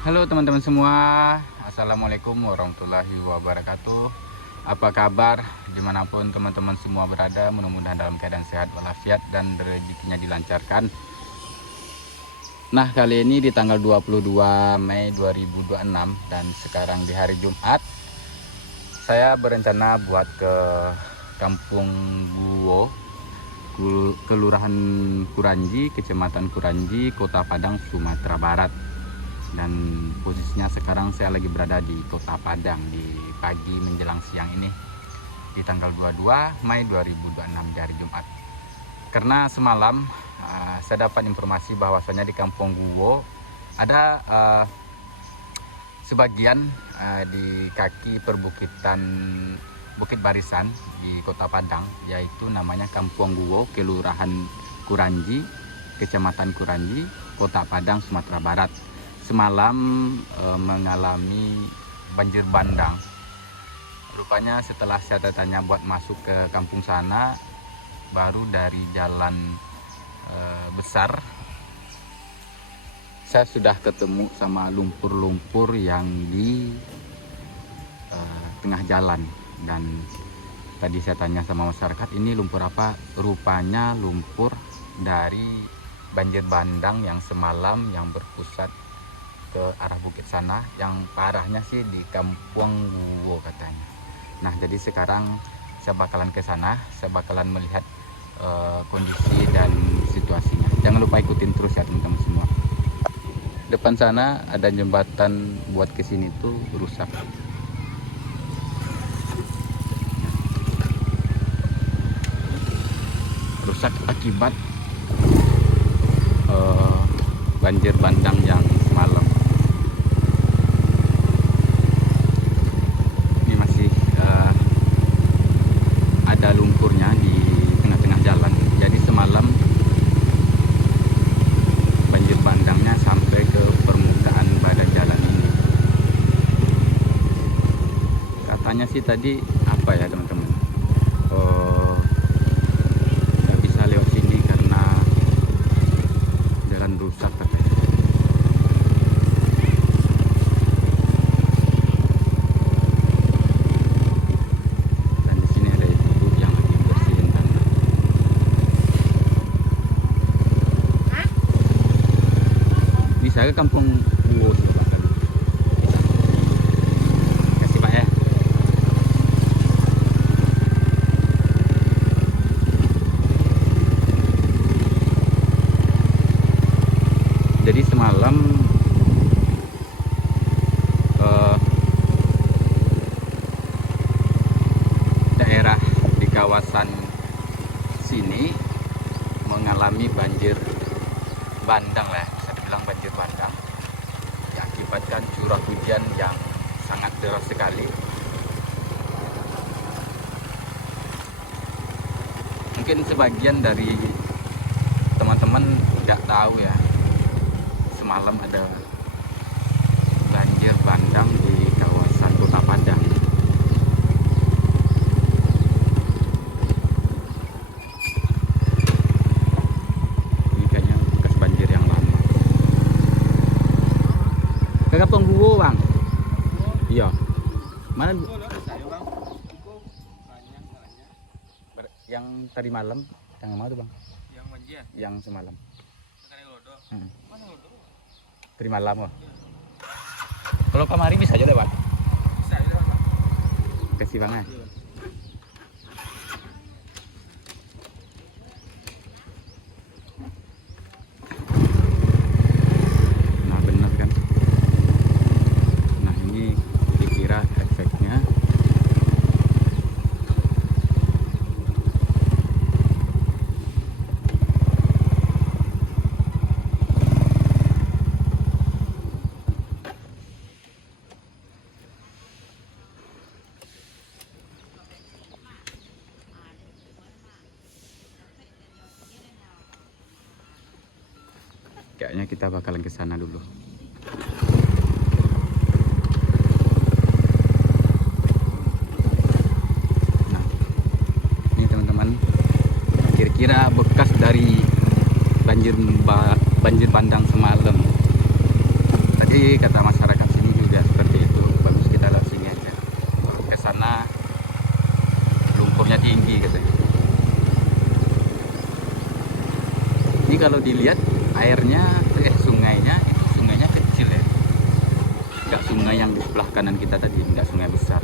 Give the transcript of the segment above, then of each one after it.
Halo teman-teman semua, Assalamualaikum warahmatullahi wabarakatuh. Apa kabar dimanapun teman-teman semua berada, mudah-mudahan dalam keadaan sehat walafiat dan rezekinya dilancarkan. Nah, kali ini di tanggal 22 Mei 2026 dan sekarang di hari Jumat, saya berencana buat ke Kampung Guwo, Kelurahan Kuranji, Kecamatan Kuranji, Kota Padang, Sumatera Barat. Dan posisinya sekarang saya lagi berada di Kota Padang di pagi menjelang siang ini di tanggal 22 Mei 2026 di hari Jumat. Karena semalam saya dapat informasi bahwasanya di Kampung Guwo ada sebagian di kaki perbukitan Bukit Barisan di Kota Padang, yaitu namanya Kampung Guwo, Kelurahan Kuranji, Kecamatan Kuranji, Kota Padang, Sumatera Barat. Semalam mengalami banjir bandang. Rupanya setelah saya tanya buat masuk ke kampung sana, baru dari jalan besar saya sudah ketemu sama lumpur-lumpur yang di tengah jalan. Dan tadi saya tanya sama masyarakat, ini lumpur apa? Rupanya lumpur dari banjir bandang yang semalam yang berpusat ke arah bukit sana, yang parahnya sih di Kampung Guwo katanya. Nah, jadi sekarang saya bakalan ke sana, saya bakalan melihat kondisi dan situasinya. Jangan lupa ikutin terus ya teman-teman semua. Depan sana ada jembatan buat ke sini tuh rusak. Rusak akibat banjir bandang yang semalam. Ada lumpurnya di tengah-tengah jalan. Jadi semalam banjir bandangnya sampai ke permukaan badan jalan ini. Katanya sih tadi apa ya teman-teman? Nggak bisa lewat sini karena jalan rusak katanya. Saya ke Kampung Guwo kasih Pak ya. Jadi semalam daerah di kawasan sini mengalami banjir bandang lah, bisa dibilang banjir bandang, diakibatkan curah hujan yang sangat deras sekali. Mungkin sebagian dari teman-teman tidak tahu ya, semalam ada banjir bandang di kawasan Kota Padang. Ke Kampung Guwo, Bang. Iya. Mana yang tadi malam, yang mana tuh, Bang? Yang banjir. Yang semalam. Mana lodo? Tadi malam, oh. Kalau kamari bisa aja deh, Bang. Bisa aja, Pak. Kasih Bang ya. Nah, bener kan? Nah, ini dikira efeknya. Kayaknya kita bakalan ke sana dulu. Nah, ini teman-teman, kira-kira bekas dari banjir bandang semalam. Jadi kata masyarakat sini juga seperti itu, bagus kita lewat sini aja. Kalau ke sana lumpurnya tinggi katanya. Ini kalau dilihat airnya, sungainya kecil ya. Enggak sungai yang di sebelah kanan kita tadi, enggak sungai besar.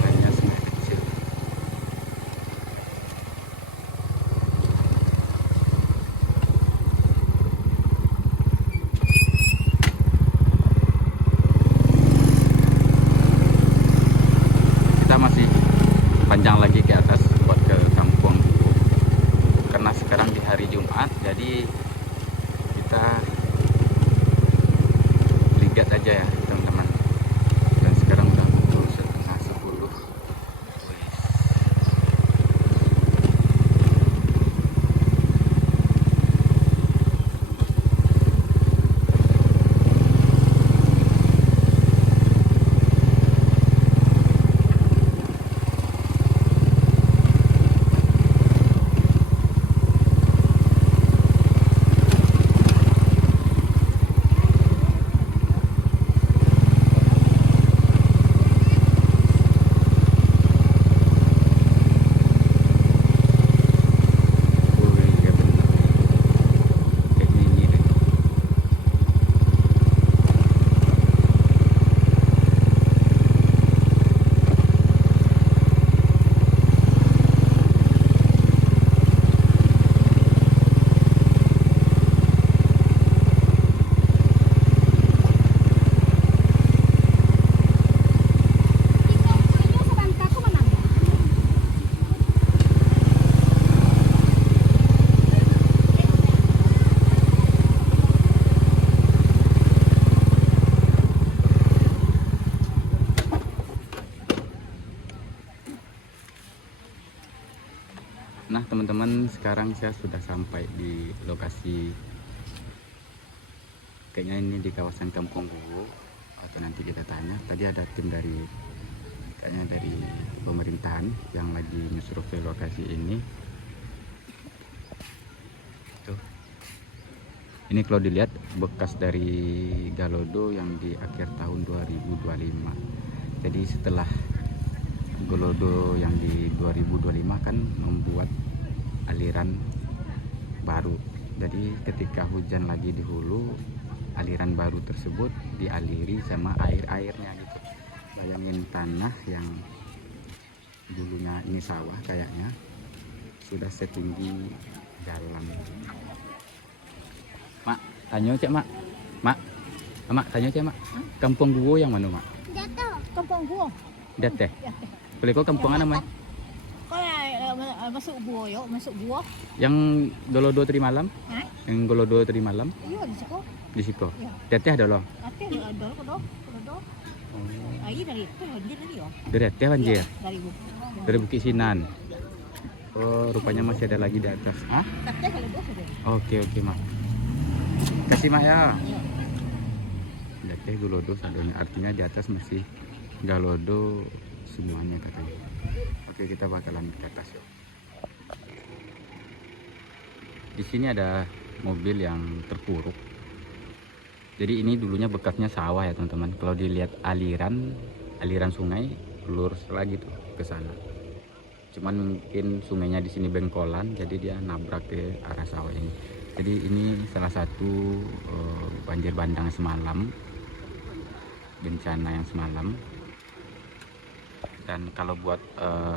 Kayaknya sungai kecil. Kita masih panjang lagi ke atas buat ke Kampung Buku. Karena sekarang di hari Jumat, jadi kita lihat aja ya teman-teman. Dan sekarang udah pukul 9:30. Iya bener. Kayak gini deh. Nah teman-teman, sekarang saya sudah sampai di lokasi, kayaknya ini di kawasan Kampung Buku, atau nanti kita tanya. Tadi ada tim kayaknya dari pemerintahan yang lagi nyusurvei lokasi ini. Tuh, ini kalau dilihat bekas dari Galodo yang di akhir tahun 2025. Jadi setelah Galodo yang di 2025 kan membuat aliran baru. Jadi ketika hujan lagi di hulu, aliran baru tersebut dialiri sama airnya gitu. Bayangin tanah yang dulunya ini sawah kayaknya sudah setinggi jalan. Mak, tanya cek mak. Mak, tanya cek mak. Kampung Guo yang mana mak? Jatuh. Kampung gua. Dateh. Boleh kok kampungan namanya? Kalau masuk gua yuk, masuk gua. Yang Galodo tadi malam? Hah? Yang Galodo tadi malam Iya di situ. di situ. Iya. Dateh ada loh. Nanti ada kalau air dari itu banjir tadi ya. Dari Dateh banjir. Dari bukit. Dari Bukit Sinan. Oh, rupanya masih ada lagi di atas. Ah? Tapi kalau gua sudah. Oke, mak. Kasih mak ya. Iya. Dateh Galodo saldonya, artinya di atas masih Galodo semuanya katanya. Oke, kita bakalan ke atas ya. Di sini ada mobil yang terpuruk. Jadi ini dulunya bekasnya sawah ya teman-teman. Kalau dilihat aliran sungai lurus lagi tuh ke sana. Cuman mungkin sungainya di sini bengkolan, jadi dia nabrak ke arah sawah ini. Jadi ini salah satu banjir bandang semalam, bencana yang semalam. Dan kalau buat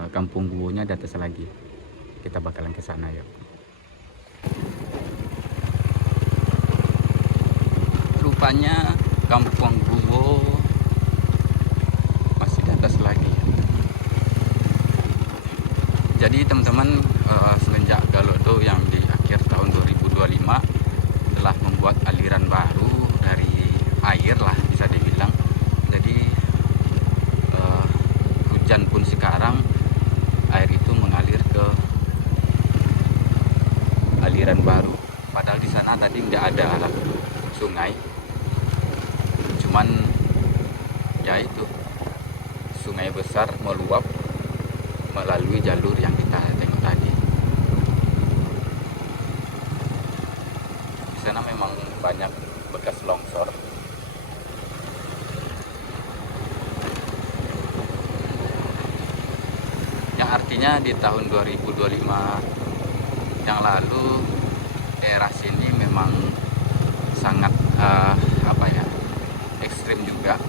Kampung Guonya di atas lagi, kita bakalan ke sana ya. Rupanya Kampung Guo masih di atas lagi. Jadi teman-teman, semenjak Galodo yang di akhir tahun 2025 telah membuat aliran baru dari air lah bisa dibilang. Jadi hujan pun sekarang air itu mengalir ke aliran baru. Padahal di sana tadi nggak ada sungai. Cuman ya itu sungai besar meluap melalui jalur yang kita tengok tadi. Di sana memang banyak bekas sepertinya di tahun 2025 yang lalu daerah sini memang sangat ekstrim juga.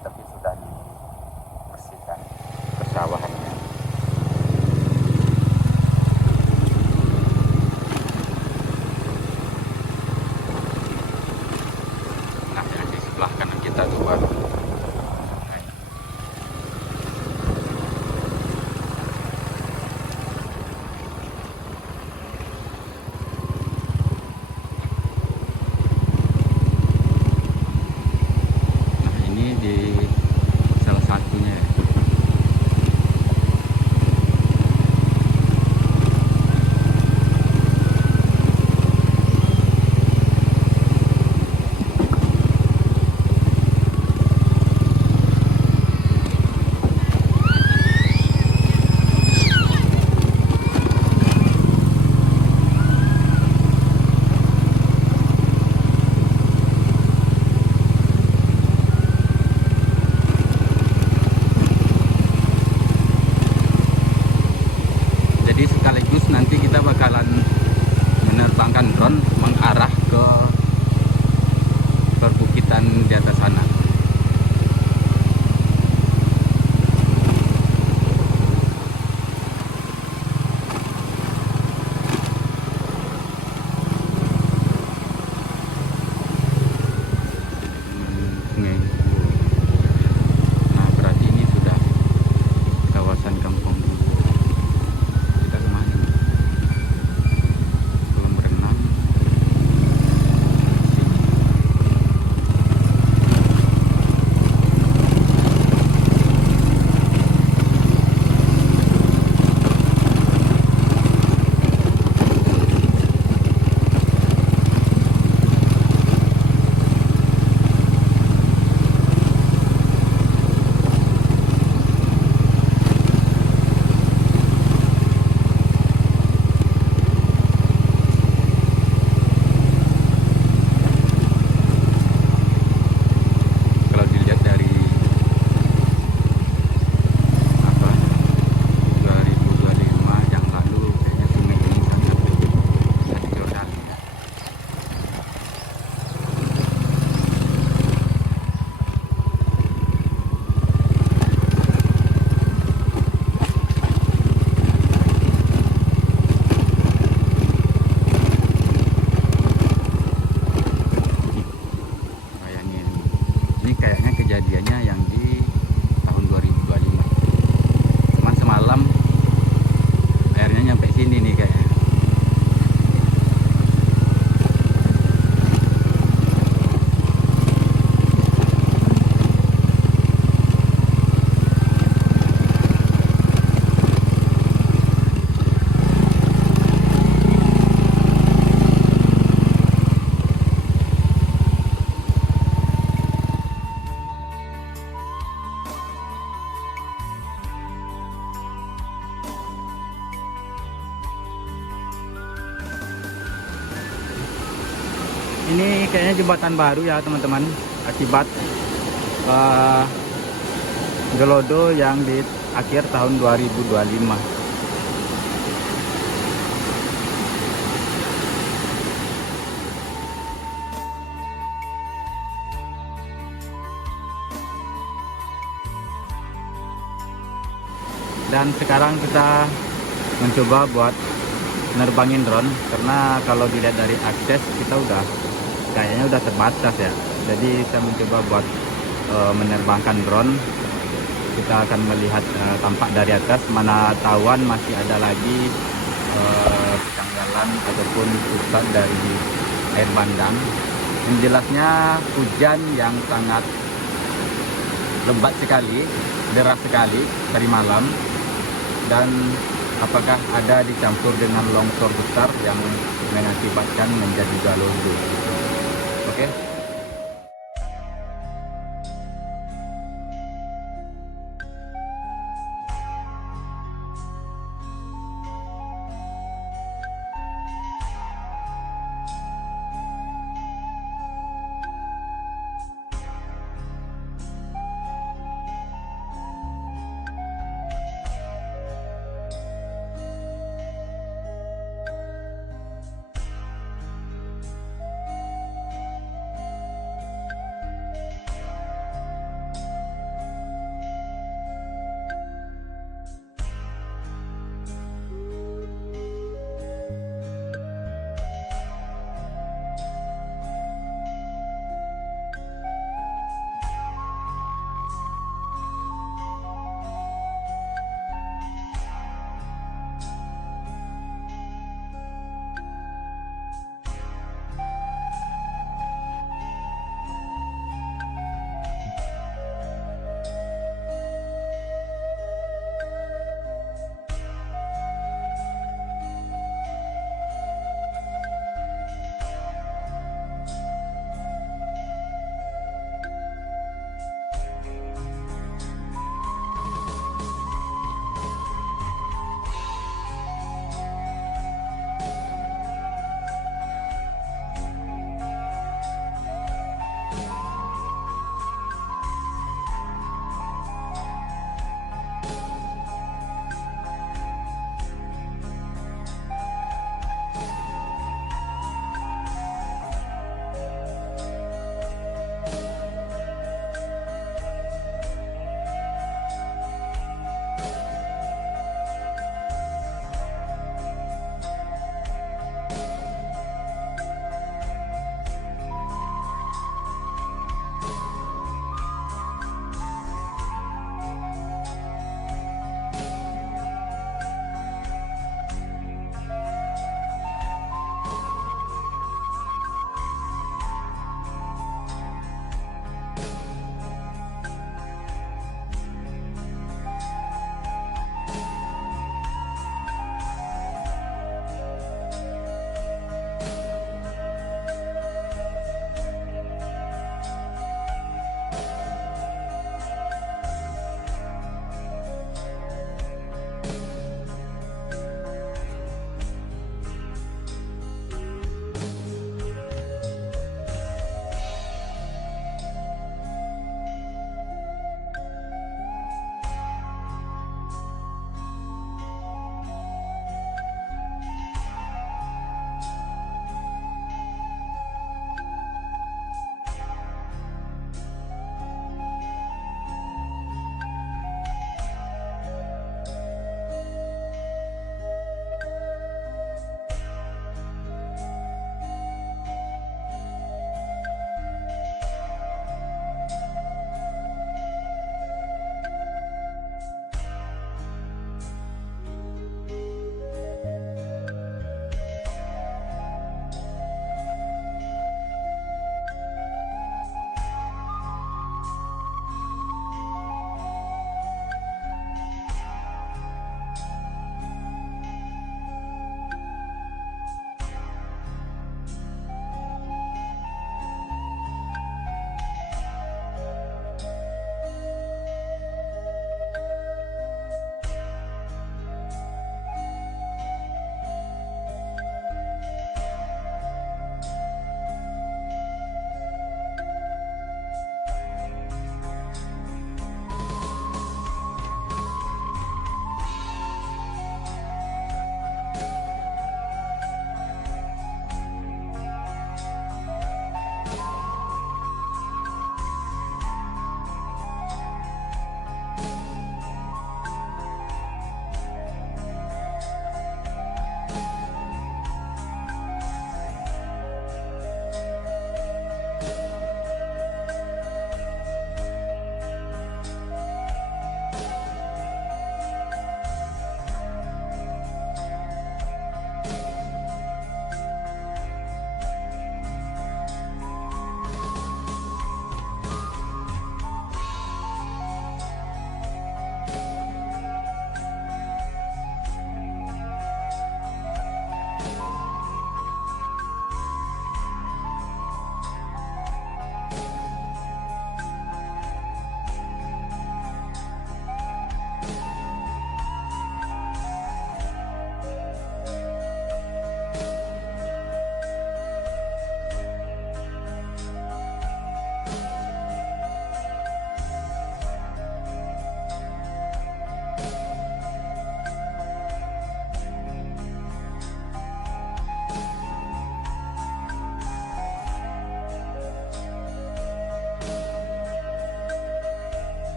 Tapi sudah dibersihkan persawahannya. Nah, yang di sebelah kanan kita tuh baru. Sekaligus nanti kita bakalan menerbangkan drone mengarah ke perbukitan di atas sana. Nah, berarti ini sudah kawasan kampung. Kejadiannya yang di tahun 2025. Cuman semalam airnya nyampe sini nih kayaknya. Ini kayaknya jembatan baru ya teman-teman, akibat gelodo yang di akhir tahun 2025. Dan sekarang kita mencoba buat nerbangin drone, karena kalau dilihat dari akses kita kayaknya udah terbatas ya. Jadi saya mencoba buat menerbangkan drone. Kita akan melihat tampak dari atas, mana tawan masih ada lagi kejanggalan ataupun pusat dari air bandang. Yang jelasnya hujan yang sangat lebat sekali, deras sekali dari malam, dan apakah ada dicampur dengan longsor besar yang mengakibatkan menjadi galodo. Oke.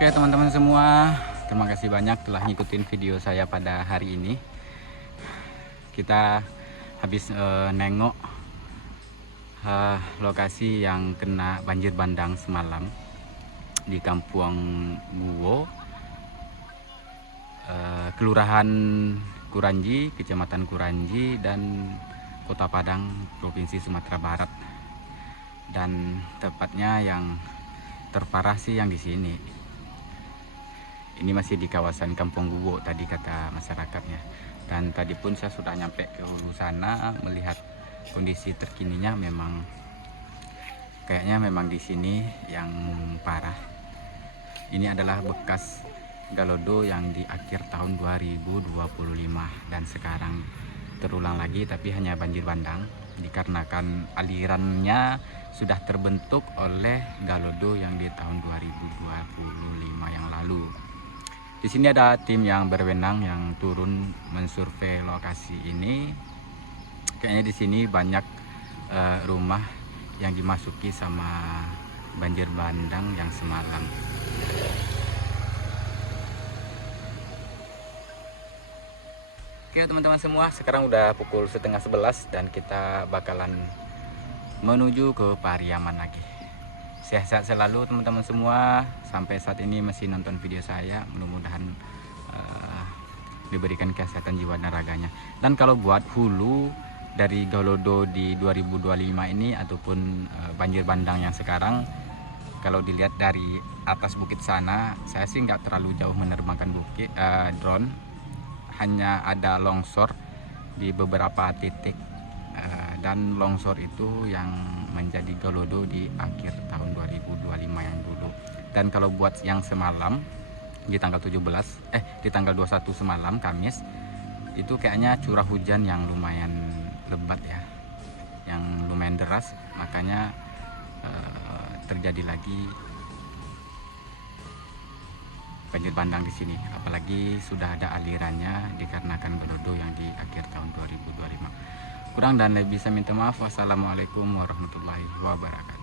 Oke teman-teman semua, terima kasih banyak telah ngikutin video saya pada hari ini. Kita habis nengok lokasi yang kena banjir bandang semalam di Kampung Guwo, Kelurahan Kuranji, Kecamatan Kuranji, dan Kota Padang, Provinsi Sumatera Barat. Dan tepatnya yang terparah sih yang di sini. Ini masih di kawasan Kampung Guwo tadi kata masyarakatnya. Dan tadi pun saya sudah nyampe ke hulu sana melihat kondisi terkininya, memang kayaknya memang di sini yang parah. Ini adalah bekas Galodo yang di akhir tahun 2025 dan sekarang terulang lagi, tapi hanya banjir bandang dikarenakan alirannya sudah terbentuk oleh Galodo yang di tahun 2025 yang lalu. Di sini ada tim yang berwenang yang turun mensurvei lokasi ini. Kayaknya di sini banyak rumah yang dimasuki sama banjir bandang yang semalam. Oke teman-teman semua, sekarang udah pukul 10:30 dan kita bakalan menuju ke Pariaman lagi. Sehat-sehat selalu teman-teman semua. Sampai saat ini masih nonton video saya, mudah-mudahan diberikan kesehatan jiwa dan raganya. Dan kalau buat hulu dari Galodo di 2025 ini ataupun banjir bandang yang sekarang, kalau dilihat dari atas bukit sana, saya sih nggak terlalu jauh menerbangkan drone. Hanya ada longsor di beberapa titik, dan longsor itu yang menjadi Galodo di akhir tahun 2025 yang dulu. Dan kalau buat yang semalam di tanggal 21 semalam Kamis, itu kayaknya curah hujan yang lumayan lebat ya, yang lumayan deras, makanya terjadi lagi banjir bandang di sini. Apalagi sudah ada alirannya dikarenakan Galodo yang di akhir tahun 2025. Kurang dan lebih saya minta maaf. Wassalamualaikum warahmatullahi wabarakatuh.